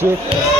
Jet.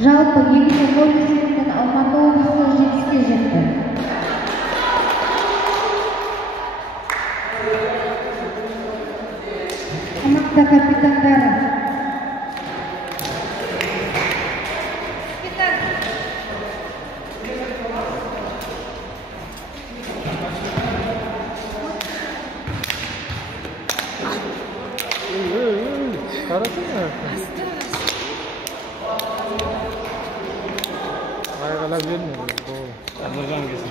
Жалпы негізі гол есебімен Алматы облысы жетістікке жетті. Команда капитандары. Ayağlar vermiyor. Doğru. Anlayacağım kesin.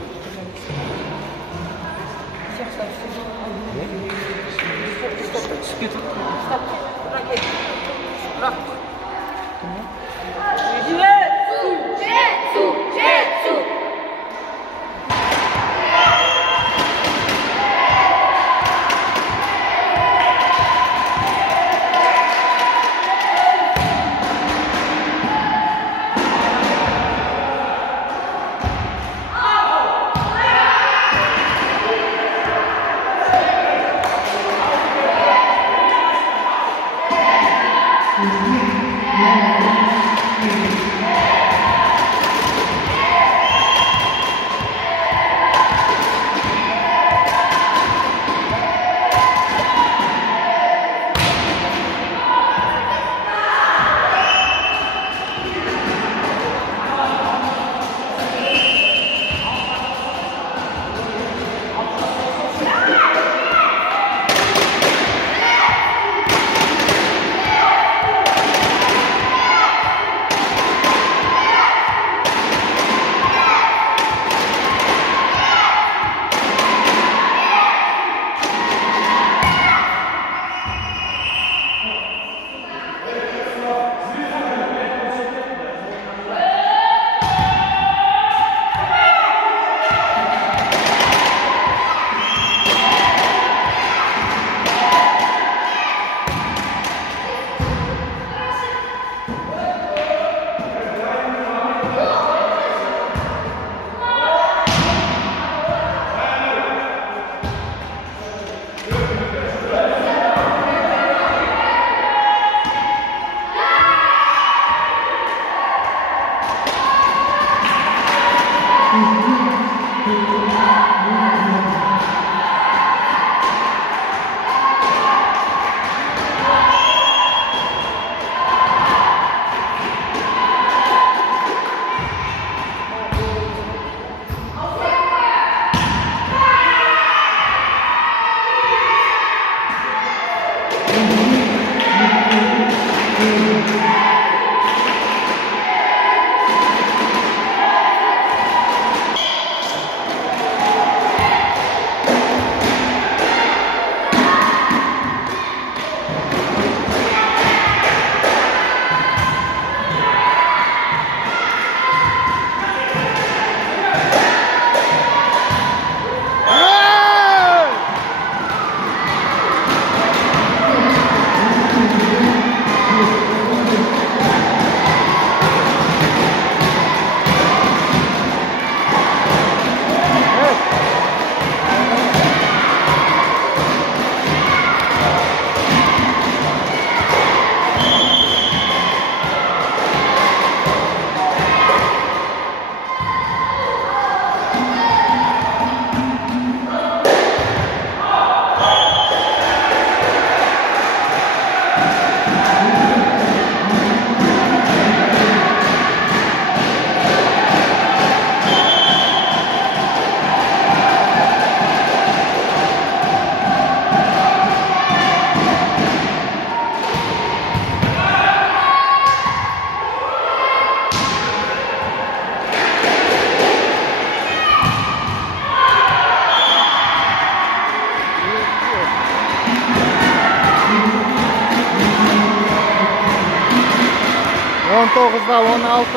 19'da 16.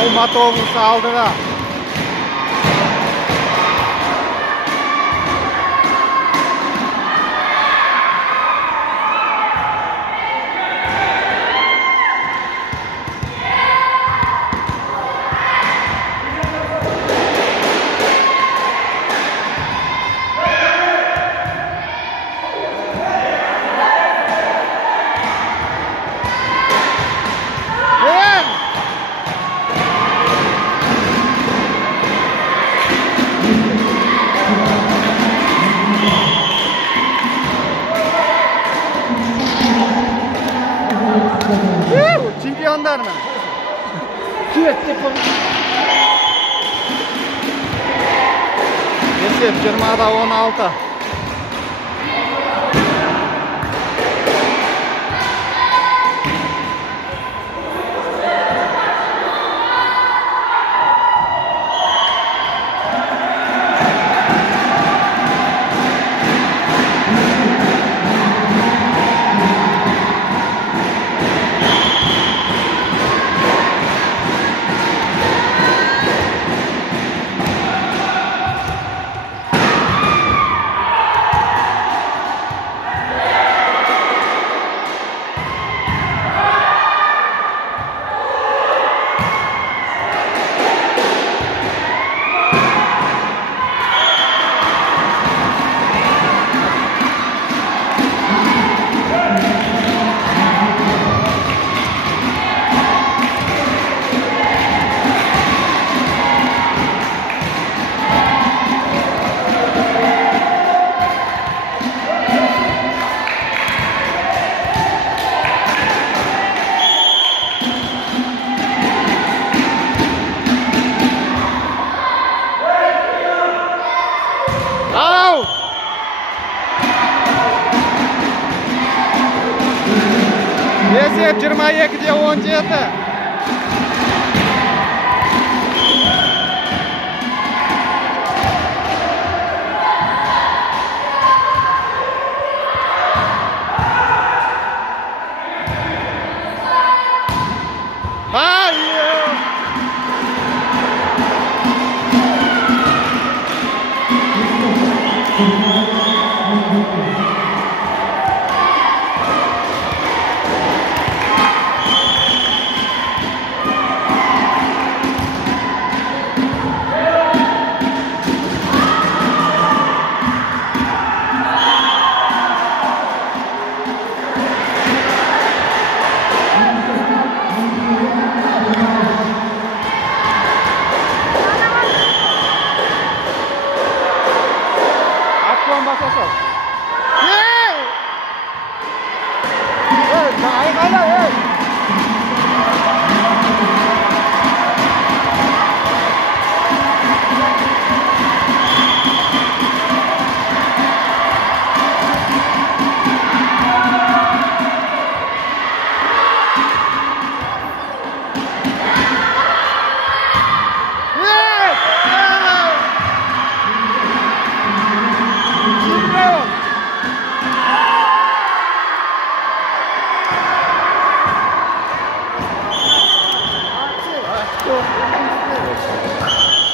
Almatı oblusu aldıda. Çempiyonlar mı? Esep 20'da 16. Esep 22'de 17. Hayır.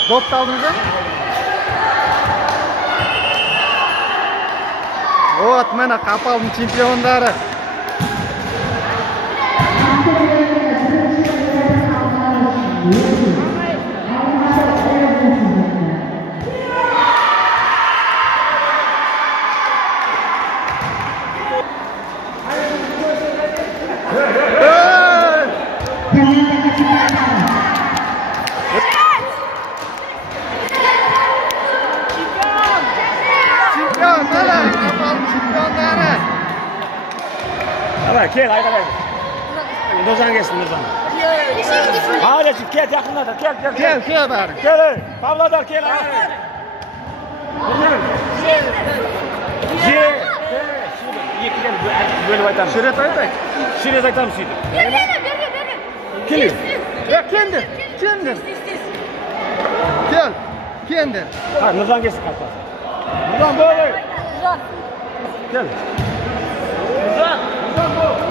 Dop da aldınız mı? Вот mana Kapal'ın çempiyonları. Gel haydi. Nurcan geçsin Nurcan. Hadi gel yakınlarda gel bari. Gel. Pavlodar gel. Böyle aytam. Şiret aytay. Şiret aytam siydi. Kim? Ya kendir. Gel. Kendir. Ha Nurcan geçsin kalk. Nurcan böyle. Gel. Nurcan bu.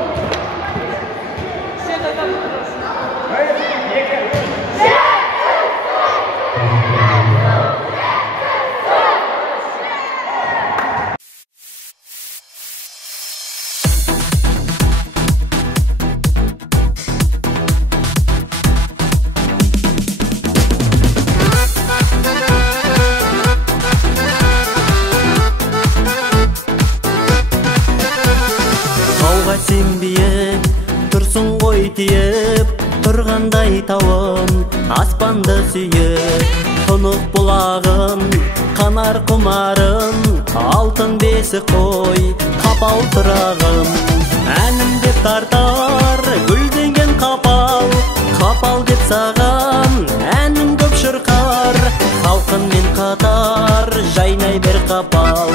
керіп тұрғандай тауын, аспанды сүйіп тұнық бұлағын, қанар құмарын, алтын бесі қой қапал тұрағын. Әнім деп тартар гүлденген қапал, қапал деп саған әнім көп шырқар. Халқынмен қатар жайнай бер қапал,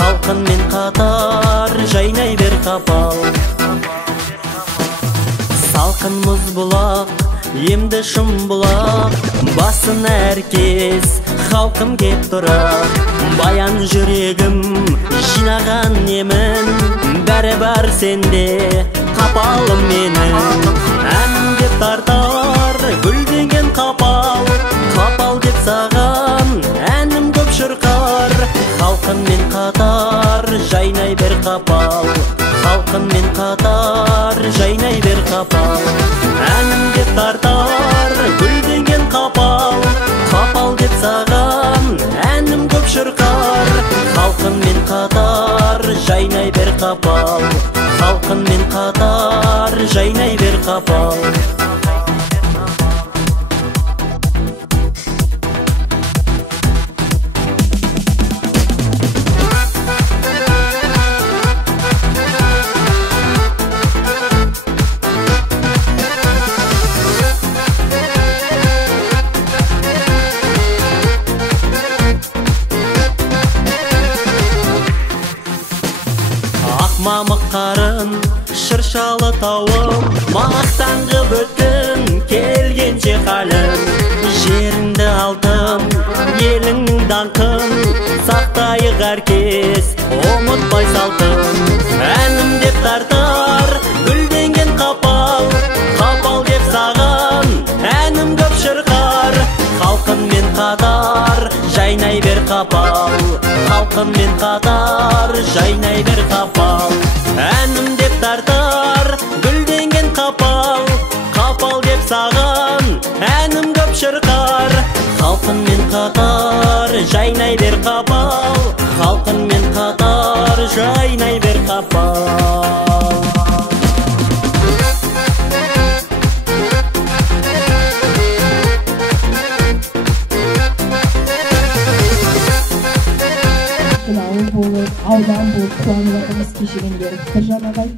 халқынмен қатар жайнай бер қапал. Салқын мұз бұлақ, емді шым бұлақ, басын әркез халқым кеп тұрар. Баян жүрегім жинаған немін, бәрі бар сенде қапалым менің. Әнім деп тартар гүлденген қапал, қапал деп саған әнім көп шырқар. Халқынмен қатар жайнай бер қапал, халқынмен қатар жайнай бер қапал. Әнім деп тартар гүлденген қапал, қапал деп саған әнім көп шырқар. Халқынмен қатар жайнай бер қапал, халқынмен қатар жайнай бер қапал. Мамық қарын, шыршалы тауым, мақтанғы өткін, келгенше қалым. Жеріңді алтын, еліңнің даңқын, сақтайық әркез, ұмытпай салтын. Әнім деп тартар гүлденген қапал, қапал деп саған әнім көп шырқар. Халқынмен қатар жайнай бер қапал, халқынмен қатар жайнай бер қапал. Әнім деп тартар гүлденген қапал, қапал деп саған әнім көп шырқар. Халқынмен қатар жайнай бер қапал, халқынмен қатар жайнай бер қапал. Аудан болып қуанылатымыз кешегендер Біржан ағай,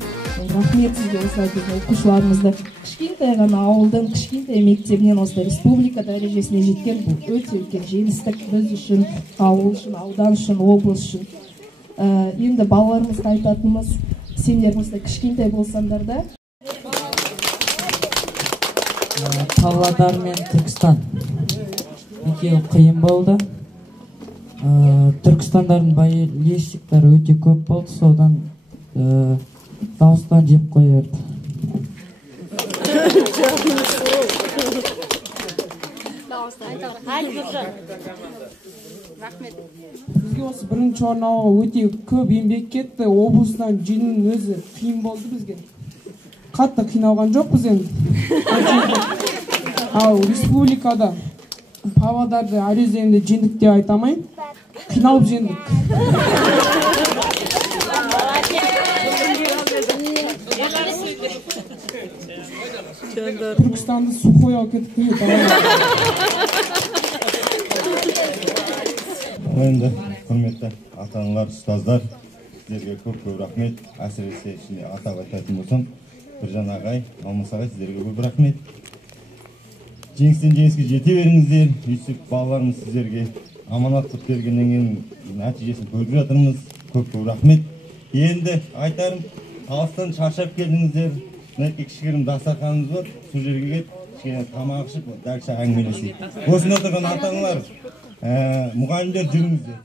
рахмет сізге осылай біздің оқушыларымызды кішкентай ғана ауылдың кішкентай мектебінен осы республика дәрежесіне жеткен бұл өте үлкен жеңістік біз үшін, ауыл үшін, аудан үшін, облыс үшін. Енді балаларымызға айтатынымыз, сендер осылай кішкентай болсаңдар да. Павлодар мен Түркістан екеуі қиын болды. Түркістандардың болельщиктары өте көп болды, содан дауыстан жеп қоя берді. Бізге осы бірінші орын алуға өте көп еңбек кетті. Облыстан жеңудің өзі қиын болды бізге. Қатты қиналған жоқпыз енді. Ал республикада Павлодарды Арезенде жеңдік деп айтамайын. Қиналып жеңдік. Түркістанды сухой алып кеттік. Енді құрметті ата-аналар, ұстаздар, сіздерге көп рахмет. Әсіресе ішінде атап айтатын болсам, Біржан ағай, Алмас ағай, сіздерге көп рахмет. Жеңістен жеңіске жете беріңіздер. Өйстіп балаларымыз сіздерге аманат қылып бергеннен кейін нәтижесін көріп жатырмыз. Көп рахмет. Енді айтарым, алыстан шаршап келдіңіздер. Мінекей кішігірім дастарханымыз бар. Сол жерге келіп, кішкене тамақ ішіп, дәл әңгімелесейік. Осында отырған ата-аналар, мұғалімдер жүріңіздер.